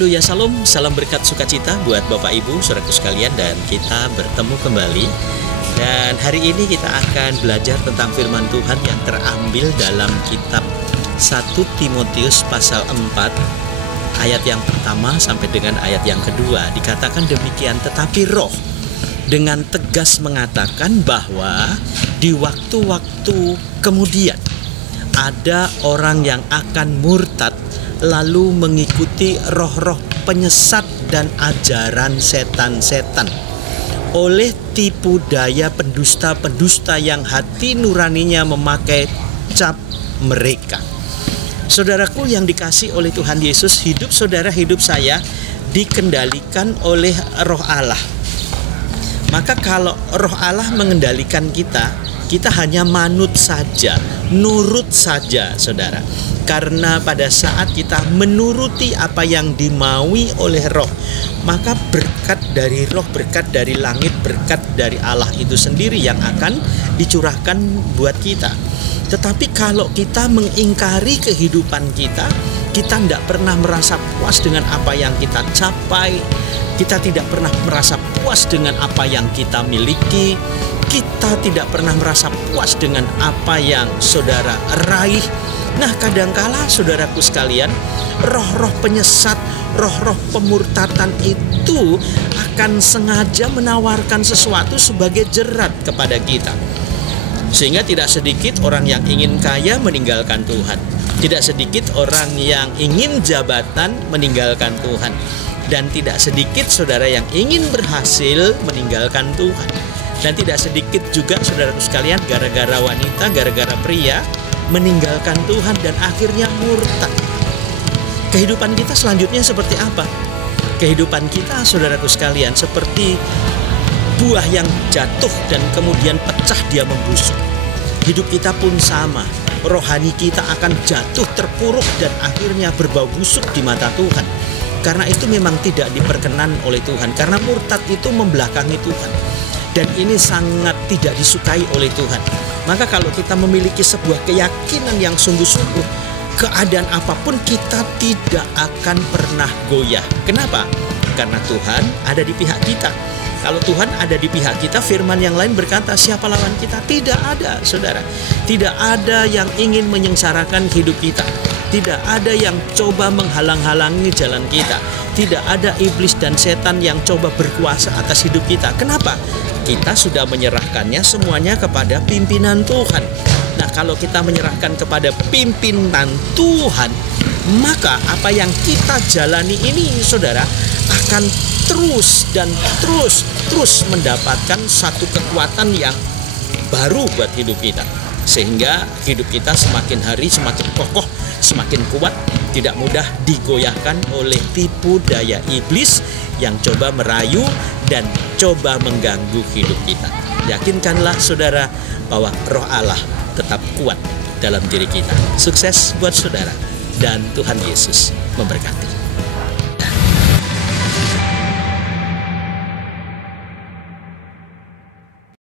Haleluya, salam berkat sukacita buat Bapak Ibu, saudaraku sekalian, dan kita bertemu kembali. Dan hari ini kita akan belajar tentang firman Tuhan yang terambil dalam kitab 1 Timotius pasal 4 ayat yang pertama sampai dengan ayat yang kedua. Dikatakan demikian, tetapi Roh dengan tegas mengatakan bahwa di waktu-waktu kemudian ada orang yang akan murtad lalu mengikuti roh-roh penyesat dan ajaran setan-setan, oleh tipu daya pendusta-pendusta yang hati nuraninya memakai cap mereka. Saudaraku yang dikasihi oleh Tuhan Yesus, hidup saudara, hidup saya dikendalikan oleh Roh Allah. Maka kalau Roh Allah mengendalikan kita, kita hanya manut saja, nurut saja, saudara. Karena pada saat kita menuruti apa yang dimaui oleh Roh, maka berkat dari Roh, berkat dari langit, berkat dari Allah itu sendiri yang akan dicurahkan buat kita. Tetapi kalau kita mengingkari kehidupan kita tidak pernah merasa puas dengan apa yang kita capai, kita tidak pernah merasa puas dengan apa yang kita miliki, kita tidak pernah merasa puas dengan apa yang saudara raih. Nah, kadangkala saudaraku sekalian, roh-roh penyesat, roh-roh pemurtatan itu akan sengaja menawarkan sesuatu sebagai jerat kepada kita. Sehingga tidak sedikit orang yang ingin kaya meninggalkan Tuhan. Tidak sedikit orang yang ingin jabatan meninggalkan Tuhan. Dan tidak sedikit saudara yang ingin berhasil meninggalkan Tuhan. Dan tidak sedikit juga saudaraku sekalian, gara-gara wanita, gara-gara pria meninggalkan Tuhan dan akhirnya murtad. Kehidupan kita selanjutnya seperti apa? Kehidupan kita, saudaraku sekalian, seperti buah yang jatuh dan kemudian pecah, dia membusuk. Hidup kita pun sama. Rohani kita akan jatuh, terpuruk, dan akhirnya berbau busuk di mata Tuhan. Karena itu memang tidak diperkenan oleh Tuhan. Karena murtad itu membelakangi Tuhan. Dan ini sangat tidak disukai oleh Tuhan. Maka kalau kita memiliki sebuah keyakinan yang sungguh-sungguh, keadaan apapun kita tidak akan pernah goyah. Kenapa? Karena Tuhan ada di pihak kita. Kalau Tuhan ada di pihak kita, firman yang lain berkata, siapa lawan kita? Tidak ada, saudara. Tidak ada yang ingin menyengsarakan hidup kita. Tidak ada yang coba menghalang-halangi jalan kita. Tidak ada iblis dan setan yang coba berkuasa atas hidup kita. Kenapa? Kita sudah menyerahkannya semuanya kepada pimpinan Tuhan. Nah, kalau kita menyerahkan kepada pimpinan Tuhan, maka apa yang kita jalani ini, saudara, akan terus dan terus mendapatkan satu kekuatan yang baru buat hidup kita. Sehingga hidup kita semakin hari semakin kokoh, semakin kuat, tidak mudah digoyahkan oleh tipu daya iblis yang coba merayu dan coba mengganggu hidup kita. Yakinkanlah saudara bahwa Roh Allah tetap kuat dalam diri kita. Sukses buat saudara, dan Tuhan Yesus memberkati.